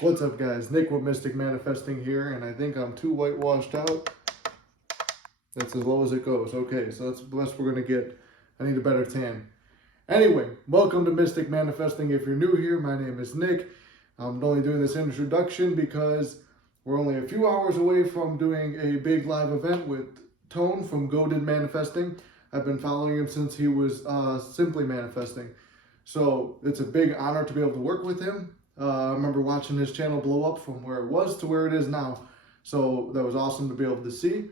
What's up, guys? Nick with Mystic Manifesting here, and I think I'm too whitewashed out. That's as low as it goes. Okay, so that's the best we're going to get. I need a better tan. Anyway, welcome to Mystic Manifesting. If you're new here, my name is Nick. I'm only doing this introduction because we're only a few hours away from doing a big live event with Tone from Goaded Manifesting. I've been following him since he was Simply Manifesting. So it's a big honor to be able to work with him. I remember watching his channel blow up from where it was to where it is now. So that was awesome to be able to see.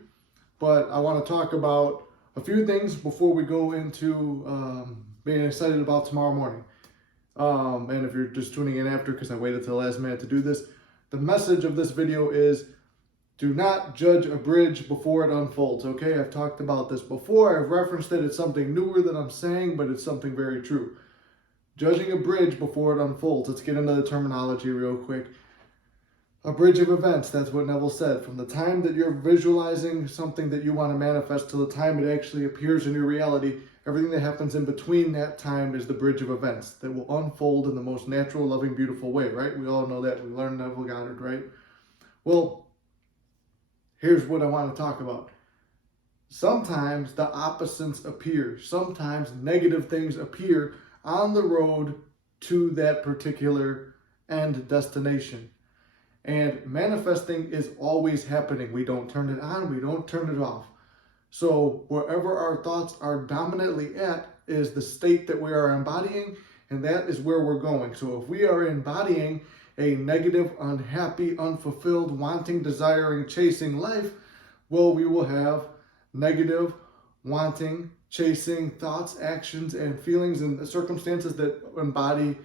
But I want to talk about a few things before we go into being excited about tomorrow morning. And if you're just tuning in after, because I waited till the last minute to do this, the message of this video is do not judge a bridge before it unfolds, okay? I've talked about this before. I've referenced it. It's something newer that I'm saying, but it's something very true. Judging a bridge before it unfolds. Let's get into the terminology real quick. A bridge of events, that's what Neville said. From the time that you're visualizing something that you want to manifest to the time it actually appears in your reality, everything that happens in between that time is the bridge of events that will unfold in the most natural, loving, beautiful way, right? We all know that. We learned Neville Goddard, right? Well, here's what I want to talk about. Sometimes the opposites appear. Sometimes negative things appear on the road to that particular end destination. And manifesting is always happening. We don't turn it on, we don't turn it off. So wherever our thoughts are dominantly at is the state that we are embodying, and that is where we're going. So if we are embodying a negative, unhappy, unfulfilled, wanting, desiring, chasing life, well, we will have negative, wanting, chasing thoughts, actions, and feelings and circumstances that embody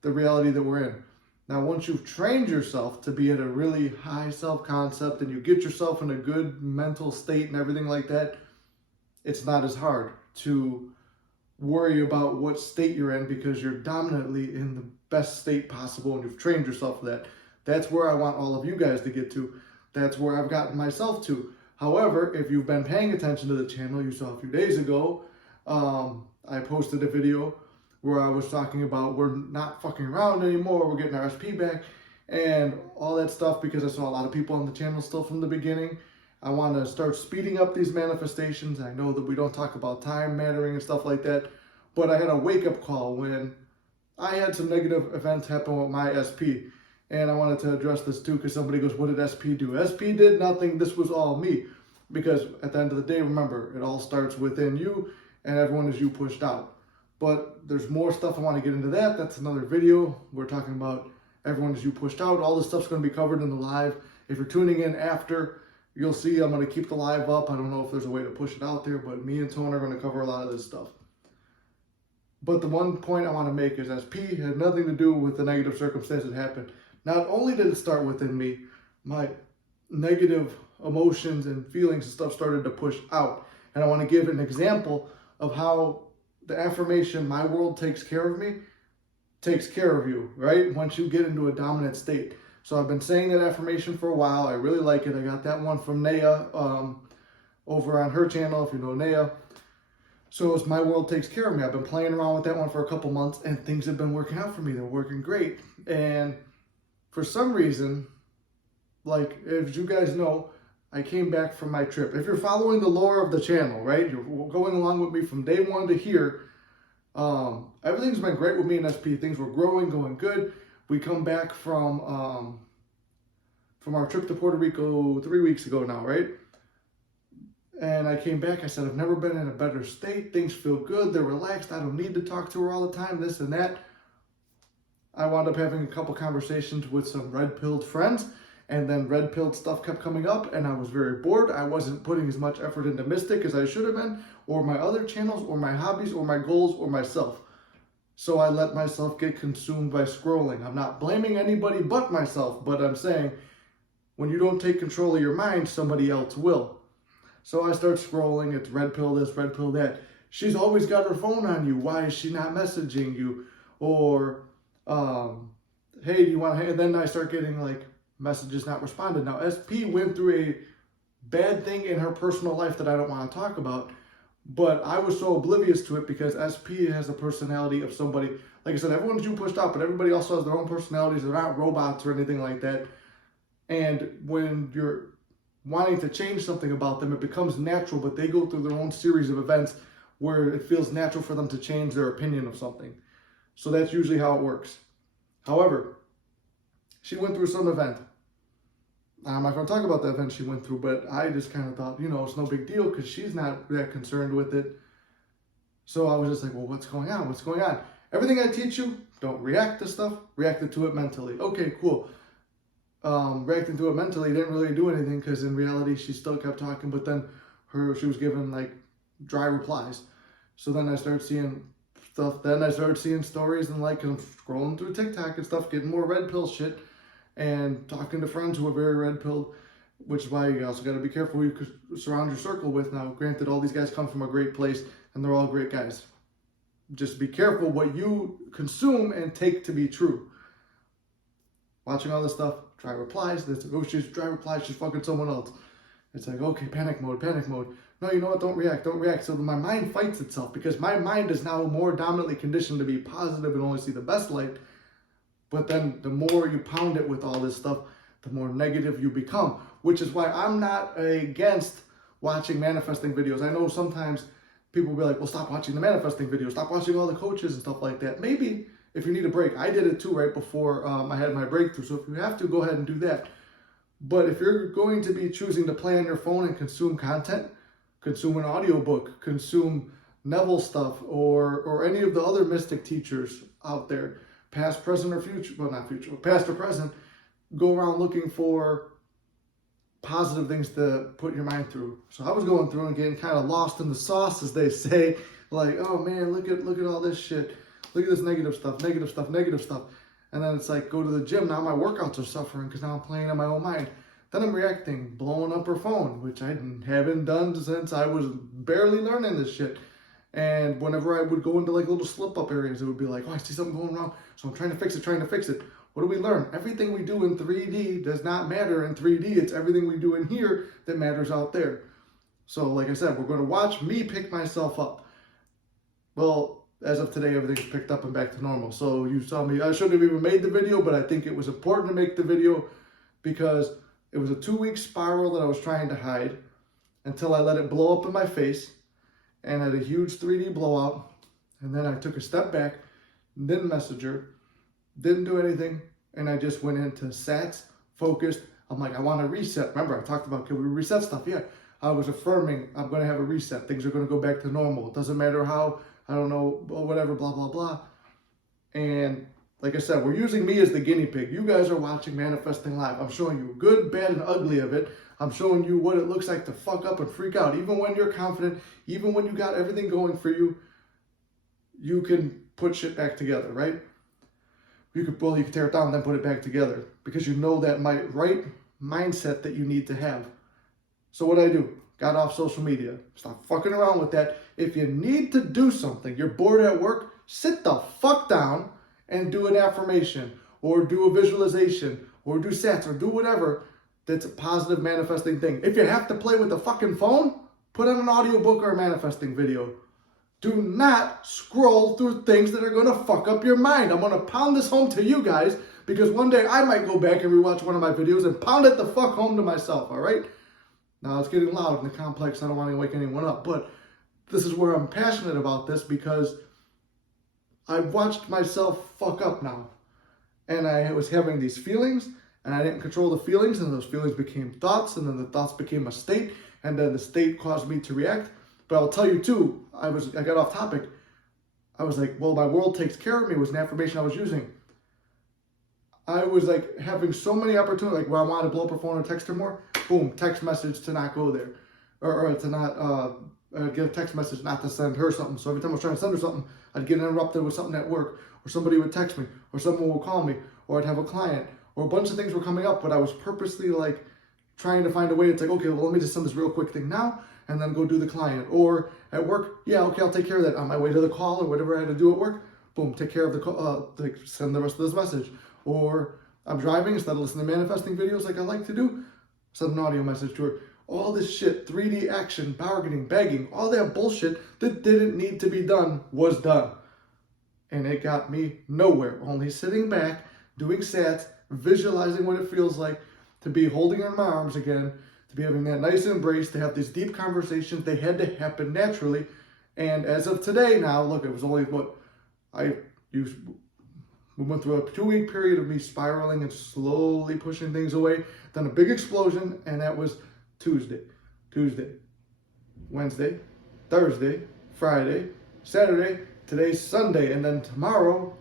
the reality that we're in. Now, once you've trained yourself to be at a really high self-concept and you get yourself in a good mental state and everything like that, it's not as hard to worry about what state you're in because you're dominantly in the best state possible and you've trained yourself for that. That's where I want all of you guys to get to. That's where I've gotten myself to. However, if you've been paying attention to the channel, you saw a few days ago, I posted a video where I was talking about we're not fucking around anymore, we're getting our SP back, and all that stuff because I saw a lot of people on the channel still from the beginning. I want to start speeding up these manifestations. I know that we don't talk about time mattering and stuff like that, but I had a wake-up call when I had some negative events happen with my SP. And I wanted to address this too because somebody goes, what did SP do? SP did nothing. This was all me. Because at the end of the day, remember, it all starts within you and everyone is you pushed out. But there's more stuff I want to get into that. That's another video. We're talking about everyone is you pushed out. All this stuff's going to be covered in the live. If you're tuning in after, you'll see I'm going to keep the live up. I don't know if there's a way to push it out there, but me and Tone are going to cover a lot of this stuff. But the one point I want to make is SP had nothing to do with the negative circumstance that happened. Not only did it start within me, my negative emotions and feelings and stuff started to push out. And I want to give an example of how the affirmation, my world takes care of me, takes care of you, right? Once you get into a dominant state. So I've been saying that affirmation for a while. I really like it. I got that one from Naya over on her channel, if you know Naya. So it's my world takes care of me. I've been playing around with that one for a couple months and things have been working out for me. They're working great. And for some reason, like as you guys know, I came back from my trip. If you're following the lore of the channel, right, you're going along with me from day one to here, everything's been great with me and SP. Things were growing, going good. We come back from our trip to Puerto Rico 3 weeks ago now, right? And I came back, I said, I've never been in a better state. Things feel good, they're relaxed. I don't need to talk to her all the time, this and that. I wound up having a couple conversations with some red-pilled friends, and then red-pilled stuff kept coming up, and I was very bored. I wasn't putting as much effort into Mystic as I should have been, or my other channels, or my hobbies, or my goals, or myself. So I let myself get consumed by scrolling. I'm not blaming anybody but myself, but I'm saying when you don't take control of your mind, somebody else will. So I start scrolling, it's red pill this, red pill that. She's always got her phone on you. Why is she not messaging you? Or, hey, do you want to, and then I start getting like messages not responded. Now, SP went through a bad thing in her personal life that I don't want to talk about, But I was so oblivious to it because SP has a personality of somebody. Like I said, everyone's you pushed out, but everybody also has their own personalities. They're not robots or anything like that. And when you're wanting to change something about them, it becomes natural, but they go through their own series of events where it feels natural for them to change their opinion of something. So that's usually how it works. However, she went through some event. I'm not going to talk about the event she went through, but I just kind of thought, you know, it's no big deal because she's not that concerned with it. So I was just like, well, what's going on? What's going on? Everything I teach you, don't react to stuff, react to it mentally. Okay, cool. Reacting to it mentally didn't really do anything because in reality she still kept talking, but then she was given like dry replies. So then I started seeing stuff. Then I started seeing stories and like I'm scrolling through TikTok and stuff, getting more red pill shit and talking to friends who are very red pilled, which is why you also got to be careful who you surround your circle with. Now, granted, all these guys come from a great place and they're all great guys. Just be careful what you consume and take to be true. Watching all this stuff, dry replies. Oh, she's dry replies. She's fucking someone else. It's like, okay, panic mode, panic mode. No, you know what? Don't react, don't react. So my mind fights itself because my mind is now more dominantly conditioned to be positive and only see the best light. But then the more you pound it with all this stuff, the more negative you become, which is why I'm not against watching manifesting videos. I know sometimes people will be like, well, stop watching the manifesting videos, stop watching all the coaches and stuff like that. Maybe if you need a break. I did it too right before I had my breakthrough. So if you have to, go ahead and do that. But if you're going to be choosing to play on your phone and consume content, consume an audiobook, consume Neville stuff, or any of the other mystic teachers out there, past, present, or future, well, not future, past or present, go around looking for positive things to put your mind through. So I was going through and getting kind of lost in the sauce, as they say, like, oh man, look at all this shit. Look at this negative stuff, negative stuff, negative stuff. And then it's like, go to the gym. Now my workouts are suffering because now I'm playing in my own mind. Then I'm reacting, blowing up her phone, which I haven't done since I was barely learning this shit. And whenever I would go into like little slip up areas, it would be like, oh, I see something going wrong. So I'm trying to fix it. What do we learn? Everything we do in 3D does not matter in 3D. It's everything we do in here that matters out there. So like I said, we're going to watch me pick myself up. Well, as of today, everything's picked up and back to normal. So you saw me, I shouldn't have even made the video, but I think it was important to make the video because it was a 2-week spiral that I was trying to hide until I let it blow up in my face and had a huge 3D blowout. And then I took a step back, didn't message her, didn't do anything. And I just went into sats, focused. I'm like, I want to reset. Remember, I talked about, can we reset stuff? Yeah. I was affirming, I'm going to have a reset. Things are going to go back to normal. It doesn't matter how, I don't know, whatever, blah, blah, blah. And like I said, we're using me as the guinea pig. You guys are watching Manifesting Live. I'm showing you good, bad, and ugly of it. I'm showing you what it looks like to fuck up and freak out. Even when you're confident, even when you got everything going for you, you can put shit back together, right? You could tear it down and then put it back together because you know that right mindset that you need to have. So what I do? Got off social media. Stop fucking around with that. If you need to do something, you're bored at work, sit the fuck down and do an affirmation or do a visualization or do sets or do whatever that's a positive manifesting thing. If you have to play with the fucking phone, put on an audiobook or a manifesting video. Do not scroll through things that are going to fuck up your mind. I'm going to pound this home to you guys because one day I might go back and rewatch one of my videos and pound it the fuck home to myself, all right? Now, it's getting loud in the complex. I don't want to wake anyone up, but this is where I'm passionate about this because I've watched myself fuck up now. And I was having these feelings, and I didn't control the feelings, and those feelings became thoughts, and then the thoughts became a state, and then the state caused me to react. But I'll tell you too, I got off topic. I was like, well, my world takes care of me was an affirmation I was using. I was like having so many opportunities, like where I wanted to blow up her phone or text her more, boom, text message to not go there. Or to not get a text message not to send her something. So every time I was trying to send her something, I'd get interrupted with something at work, or somebody would text me, or someone would call me, or I'd have a client, or a bunch of things were coming up, but I was purposely like trying to find a way. It's like, okay, well, let me just send this real quick thing now, and then go do the client. Or at work, yeah, okay, I'll take care of that. On my way to the call or whatever I had to do at work, boom, take care of the call, send the rest of this message. Or I'm driving, instead of listening to manifesting videos like I like to do, send an audio message to her. all this shit, 3D action, bargaining, begging, all that bullshit that didn't need to be done was done. And it got me nowhere, only sitting back, doing sats, visualizing what it feels like to be holding her in my arms again, to be having that nice embrace, to have these deep conversations. They had to happen naturally. And as of today now, look, it was only what we went through a 2-week period of me spiraling and slowly pushing things away. Then a big explosion, and that was Tuesday, Wednesday, Thursday, Friday, Saturday, today's Sunday, and then tomorrow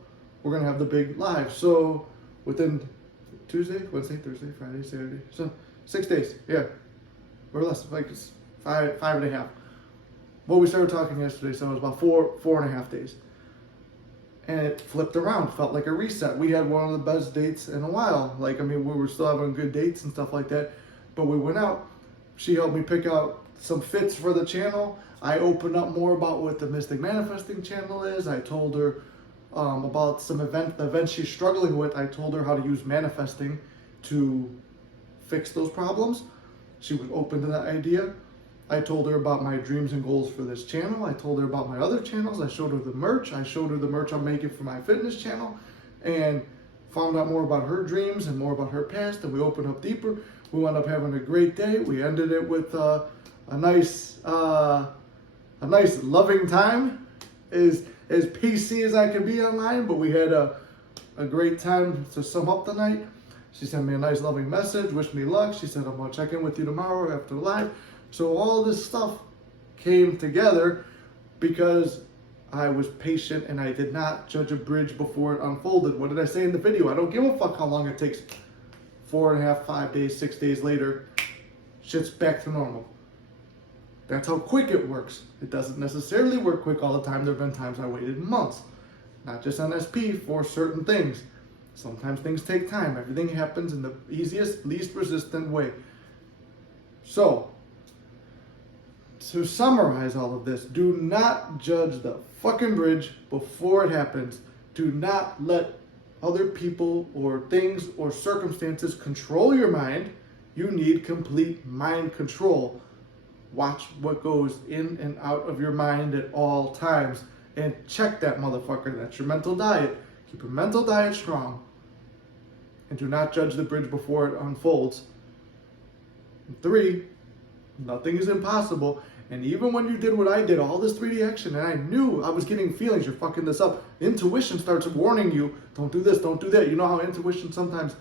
we're gonna have the big live. So within Tuesday, Wednesday, Thursday, Friday, Saturday, so 6 days, yeah, or less, like it's five and a half. Well, we started talking yesterday, so it was about four and a half days. And it flipped around, felt like a reset. We had one of the best dates in a while. Like, I mean, we were still having good dates and stuff like that, but we went out. She helped me pick out some fits for the channel. I opened up more about what the Mystic Manifesting channel is. I told her about the events she's struggling with. I told her how to use manifesting to fix those problems. She was open to that idea. I told her about my dreams and goals for this channel. I told her about my other channels. I showed her the merch. I showed her the merch I'm making for my fitness channel, and found out more about her dreams and more about her past, and we opened up deeper. We wound up having a great day. We ended it with a nice loving time, as PC as I could be online, but we had a great time to sum up the night. She sent me a nice loving message, wished me luck. She said, I'm gonna check in with you tomorrow after the live. So all this stuff came together because I was patient and I did not judge a bridge before it unfolded. What did I say in the video? I don't give a fuck how long it takes. 4.5, 5 days, 6 days later, shit's back to normal. That's how quick it works. It doesn't necessarily work quick all the time. There have been times I waited months, not just on SP, for certain things. Sometimes things take time. Everything happens in the easiest, least resistant way. So, to summarize all of this, do not judge the fucking bridge before it happens. Do not let other people or things or circumstances control your mind. You need complete mind control. Watch what goes in and out of your mind at all times, and check that motherfucker. That's your mental diet. Keep your mental diet strong, and do not judge the bridge before it unfolds. And 3, nothing is impossible. And even when you did what I did, all this 3D action, and I knew I was getting feelings, you're fucking this up. Intuition starts warning you, don't do this, don't do that. You know how intuition sometimes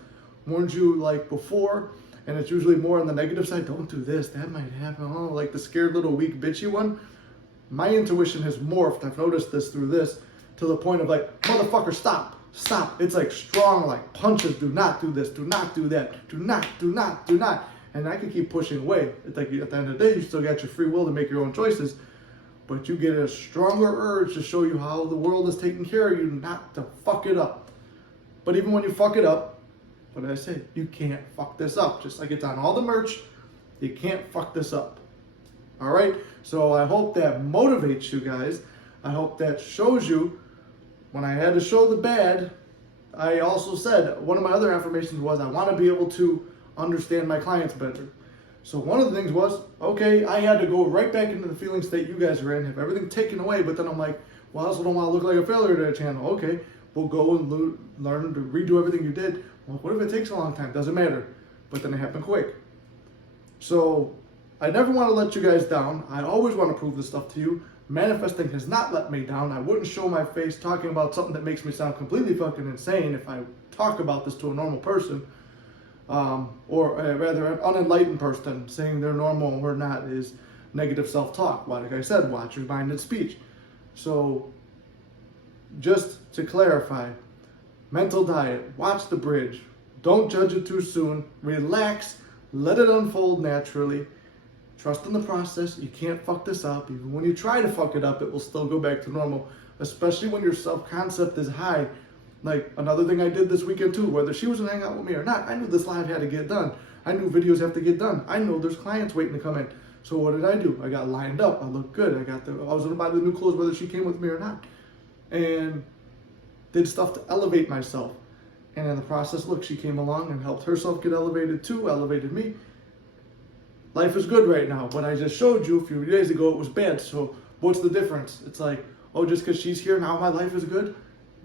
warns you like before, and it's usually more on the negative side. Don't do this, that might happen. Oh, like the scared little weak bitchy one. My intuition has morphed, I've noticed this through this, to the point of like, motherfucker, stop. It's like strong, like punches. Do not do this, do not do that, do not. And I can keep pushing away. It's like at the end of the day, you still got your free will to make your own choices, but you get a stronger urge to show you how the world is taking care of you, not to fuck it up. But even when you fuck it up, what did I say? You can't fuck this up. Just like it's on all the merch, you can't fuck this up. All right? So I hope that motivates you guys. I hope that shows you. When I had to show the bad, I also said, one of my other affirmations was, I want to be able to understand my clients better. So one of the things was, okay, I had to go right back into the feeling state you guys are in, have everything taken away, but then I'm like, well, I also don't want to look like a failure to the channel. Okay, we'll go and learn to redo everything you did. Well, what if it takes a long time? Doesn't matter. But then it happened quick. So I never want to let you guys down. I always want to prove this stuff to you. Manifesting has not let me down. I wouldn't show my face talking about something that makes me sound completely fucking insane if I talk about this to a normal person. Or rather an unenlightened person saying they're normal and we're not is negative self-talk. Like I said, watch your mind and speech. So just to clarify, mental diet, watch the bridge. Don't judge it too soon. Relax, let it unfold naturally. Trust in the process. You can't fuck this up. Even when you try to fuck it up, it will still go back to normal, especially when your self-concept is high. Like another thing I did this weekend too, whether she was gonna hang out with me or not, I knew this live had to get done. I knew videos have to get done. I know there's clients waiting to come in. So what did I do? I got lined up. I looked good. I was gonna buy the new clothes whether she came with me or not. And did stuff to elevate myself. And in the process, look, she came along and helped herself get elevated too, elevated me. life is good right now. But I just showed you a few days ago it was bad. So what's the difference? It's like, oh, just because she's here now my life is good?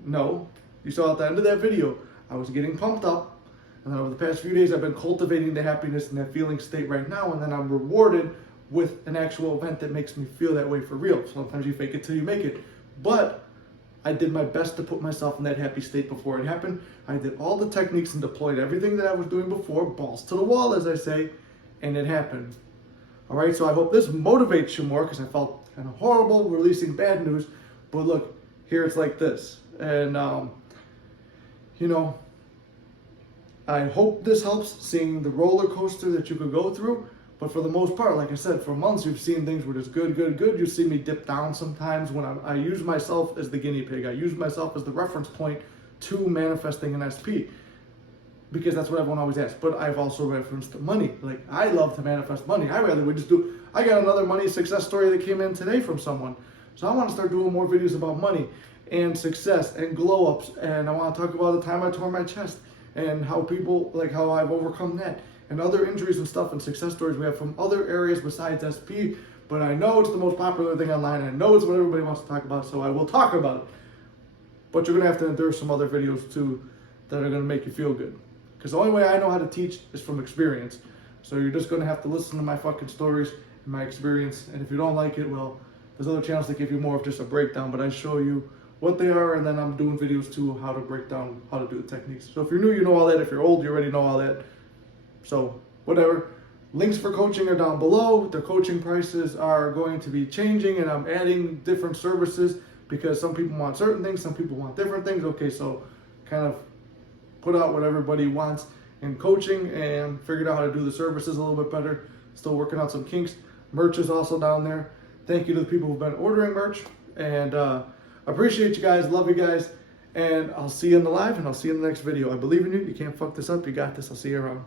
No. You saw at the end of that video, I was getting pumped up. And then over the past few days, I've been cultivating the happiness in that feeling state right now. And then I'm rewarded with an actual event that makes me feel that way for real. Sometimes you fake it till you make it. But I did my best to put myself in that happy state before it happened. I did all the techniques and deployed everything that I was doing before, balls to the wall, as I say, and it happened. All right, so I hope this motivates you more, because I felt kind of horrible releasing bad news. But look, here it's like this. And, you know, I hope this helps, seeing the roller coaster that you could go through. But for the most part, like I said, for months you've seen things where it's good. You see me dip down sometimes when I use myself as the guinea pig. I use myself as the reference point to manifesting an SP, because that's what everyone always asks. But I've also referenced the money. Like, I love to manifest money. I rather would just do, I got another money success story that came in today from someone. So I want to start doing more videos about money and success and glow ups. And I want to talk about the time I tore my chest and how people, like how I've overcome that. And other injuries and stuff and success stories we have from other areas besides SP. But I know it's the most popular thing online. I know it's what everybody wants to talk about, so I will talk about it. But you're going to have to endure some other videos too that are going to make you feel good. Because the only way I know how to teach is from experience. So you're just going to have to listen to my fucking stories and my experience. And if you don't like it, well, there's other channels that give you more of just a breakdown. But I show you what they are, and then I'm doing videos too how to break down how to do the techniques. So if you're new, you know all that. If you're old, you already know all that. So whatever. Links for coaching are down below. The coaching prices are going to be changing, and I'm adding different services because some people want certain things, some people want different things. Okay, so kind of put out what everybody wants in coaching and figured out how to do the services a little bit better. Still working out some kinks. Merch is also down there. Thank you to the people who've been ordering merch, and appreciate you guys. Love you guys, and I'll see you in the live, and I'll see you in the next video. I believe in you. You can't fuck this up. You got this. I'll see you around.